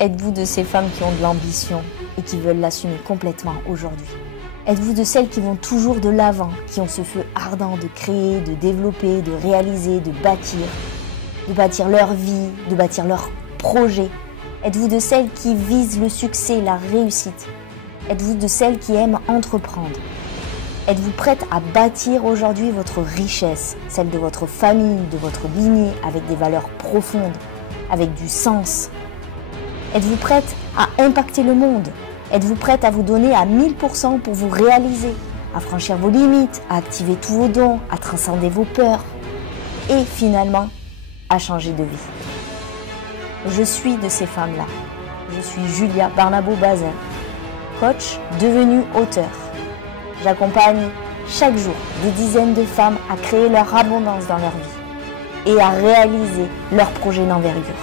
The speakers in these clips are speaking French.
Êtes-vous de ces femmes qui ont de l'ambition et qui veulent l'assumer complètement aujourd'hui? Êtes-vous de celles qui vont toujours de l'avant, qui ont ce feu ardent de créer, de développer, de réaliser, de bâtir leur vie, de bâtir leur projet? Êtes-vous de celles qui visent le succès, la réussite? Êtes-vous de celles qui aiment entreprendre? Êtes-vous prête à bâtir aujourd'hui votre richesse, celle de votre famille, de votre lignée, avec des valeurs profondes, avec du sens? Êtes-vous prête à impacter le monde? Êtes-vous prête à vous donner à 1000% pour vous réaliser, à franchir vos limites, à activer tous vos dons, à transcender vos peurs et finalement à changer de vie? Je suis de ces femmes-là. Je suis Julia Barnabo-Bazin, coach devenue auteure. J'accompagne chaque jour des dizaines de femmes à créer leur abondance dans leur vie et à réaliser leurs projets d'envergure.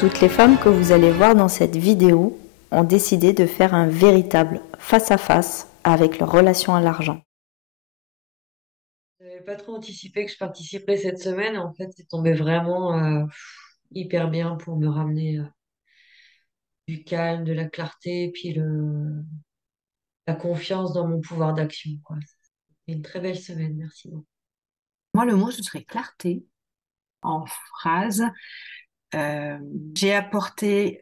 Toutes les femmes que vous allez voir dans cette vidéo ont décidé de faire un véritable face-à-face avec leur relation à l'argent. Je n'avais pas trop anticipé que je participerais cette semaine. En fait, c'est tombé vraiment hyper bien pour me ramener du calme, de la clarté, puis la confiance dans mon pouvoir d'action, quoi. C'est une très belle semaine, merci beaucoup. Moi, le mot, ce serait clarté en phrase. Euh, j'ai apporté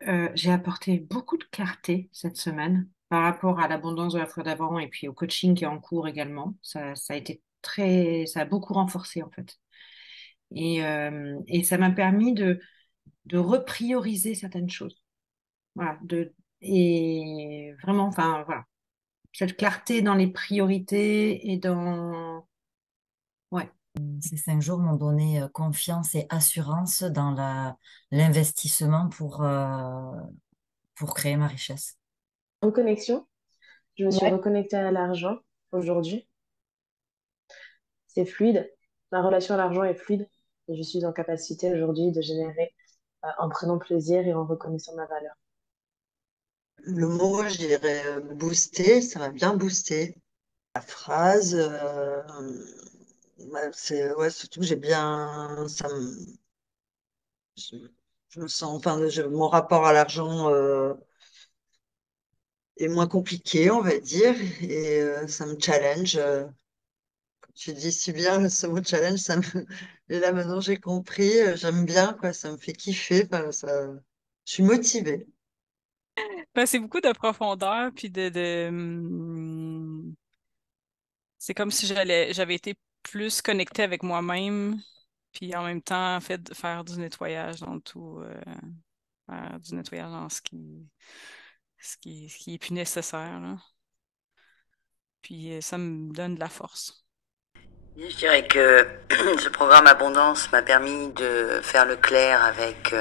beaucoup de clarté cette semaine par rapport à l'abondance de la fois d'avant et puis au coaching qui est en cours également. Ça a été ça a beaucoup renforcé en fait. Et ça m'a permis de reprioriser certaines choses. Voilà, et vraiment, enfin, voilà. Cette clarté dans les priorités et dans, ouais. Ces 5 jours m'ont donné confiance et assurance dans l'investissement pour créer ma richesse. Reconnexion. Je me suis Ouais. reconnectée à l'argent aujourd'hui. C'est fluide. Ma relation à l'argent est fluide. Et je suis en capacité aujourd'hui de générer en prenant plaisir et en reconnaissant ma valeur. Le mot, je dirais booster, ça m'a bien boosté. La phrase, c'est ouais, surtout que j'ai bien, je, je me sens, enfin, mon rapport à l'argent est moins compliqué, on va dire, et ça me challenge. Comme tu dis si bien, ce mot challenge, et là maintenant j'ai compris, j'aime bien, quoi, ça me fait kiffer, enfin, je suis motivée. Ben, c'est beaucoup de profondeur, puis c'est comme si j'avais été plus connectée avec moi-même, puis en même temps, en fait, de faire du nettoyage dans tout, faire du nettoyage dans ce qui est plus nécessaire, là. Puis ça me donne de la force. Je dirais que ce programme Abondance m'a permis de faire le clair avec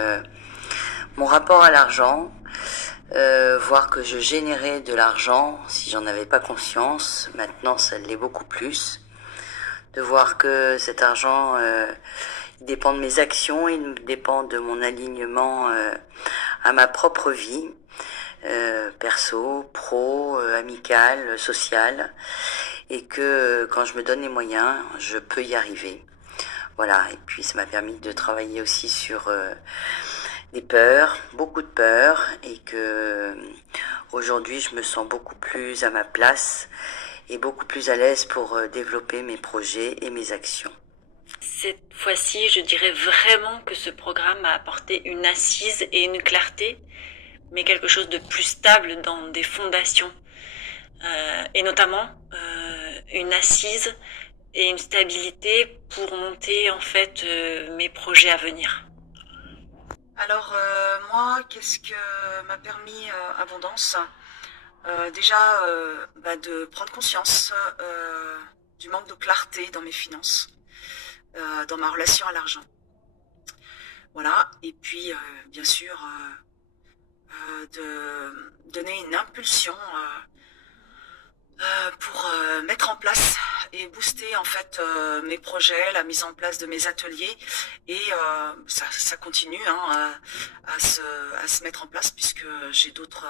mon rapport à l'argent, voir que je générais de l'argent si j'en avais pas conscience. Maintenant, ça l'est beaucoup plus. De voir que cet argent, il dépend de mes actions, il dépend de mon alignement à ma propre vie, perso, pro, amicale, sociale, et que quand je me donne les moyens, je peux y arriver. Voilà, et puis ça m'a permis de travailler aussi sur des peurs, beaucoup de peurs, et que aujourd'hui je me sens beaucoup plus à ma place et beaucoup plus à l'aise pour développer mes projets et mes actions. Cette fois-ci, je dirais vraiment que ce programme m'a apporté une assise et une clarté, mais quelque chose de plus stable dans des fondations. Et notamment une assise et une stabilité pour monter en fait mes projets à venir. Alors moi, qu'est-ce que m'a permis Abondance? Déjà, de prendre conscience du manque de clarté dans mes finances, dans ma relation à l'argent. Voilà, et puis bien sûr de donner une impulsion pour mettre en place et booster en fait mes projets, la mise en place de mes ateliers, et ça continue à se mettre en place puisque j'ai d'autres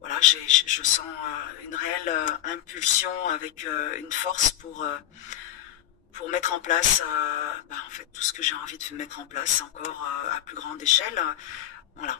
voilà, je sens une réelle impulsion avec une force pour mettre en place en fait tout ce que j'ai envie de mettre en place encore à plus grande échelle. Voilà.